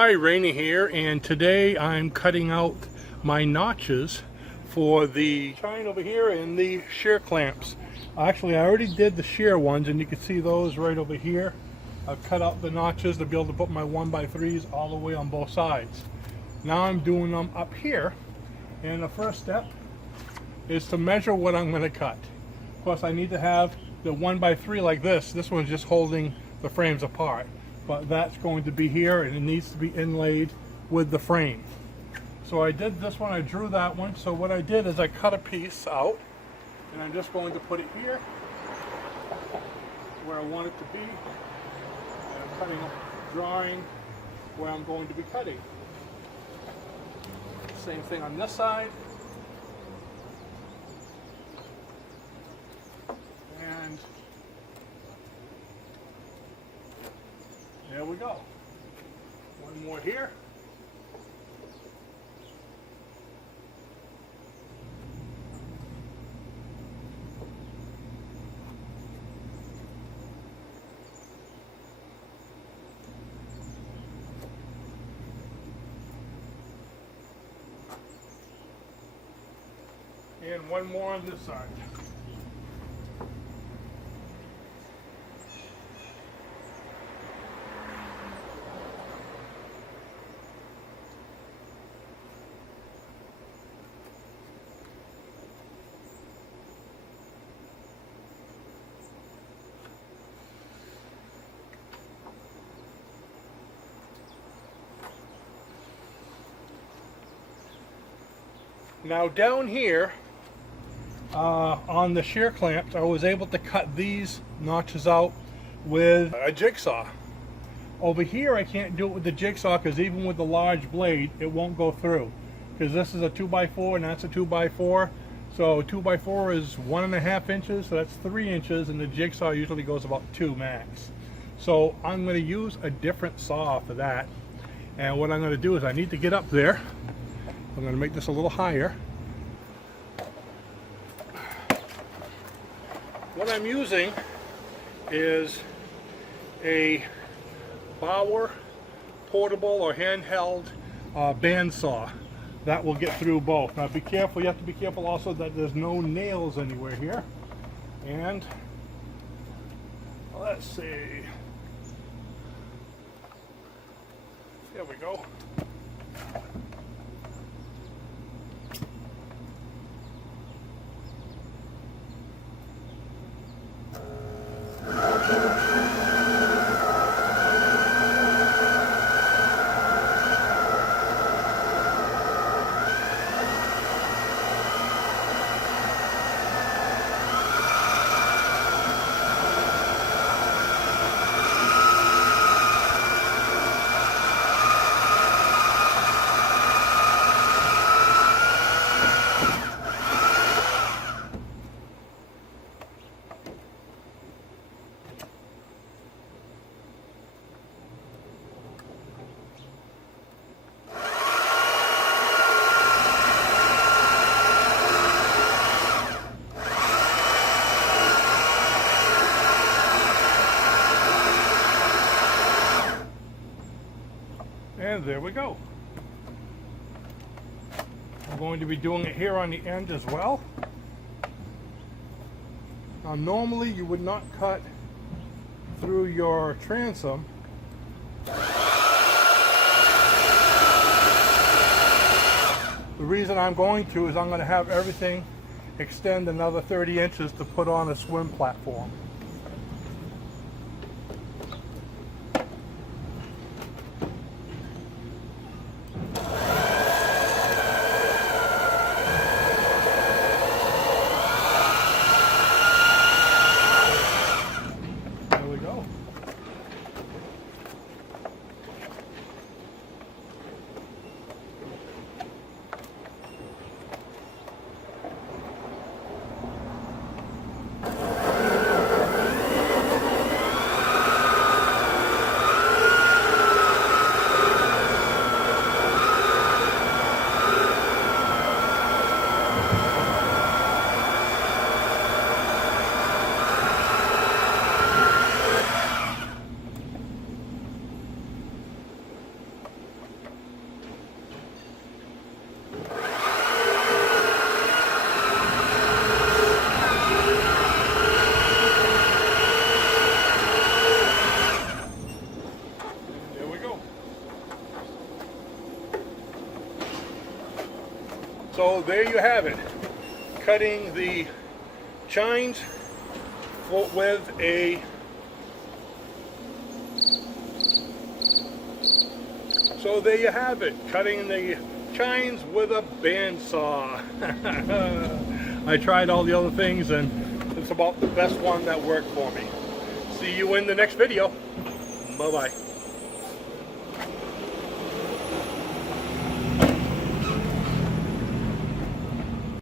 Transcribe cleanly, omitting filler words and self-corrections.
Hi, Rainy here, and today I'm cutting out my notches for the Chine over here and the shear clamps. Actually, I already did the shear ones, and you can see those right over here. I've cut out the notches to be able to put my 1x3s all the way on both sides. Now I'm doing them up here, and the first step is to measure what I'm going to cut. Of course, I need to have the 1x3 like this. This one's just holding the frames apart, but that's going to be here, and it needs to be inlaid with the frame. So I did this one, I drew that one. So what I did is I cut a piece out, and I'm just going to put it here where I want it to be. And I'm cutting up, drawing where I'm going to be cutting. Same thing on this side. And there we go. One more here. And one more on this side. Now down here on the shear clamps, I was able to cut these notches out with a jigsaw. Over here I can't do it with the jigsaw because even with the large blade it won't go through, because this is a 2x4 and that's a 2x4. So 2x4 is 1.5 inches, so that's 3 inches, and the jigsaw usually goes about 2 max. So I'm going to use a different saw for that, and what I'm going to do is I need to get up there. I'm going to make this a little higher. What I'm using is a Bauer portable or handheld bandsaw that will get through both. Now be careful, you have to be careful also that there's no nails anywhere here. And let's see. There we go. And there we go. I'm going to be doing it here on the end as well. Now normally you would not cut through your transom. The reason I'm going to is I'm going to have everything extend another 30 inches to put on a swim platform. So there you have it. Cutting the chines with a So there you have it, cutting the chines with a bandsaw. I tried all the other things and it's about the best one that worked for me. See you in the next video. Bye-bye.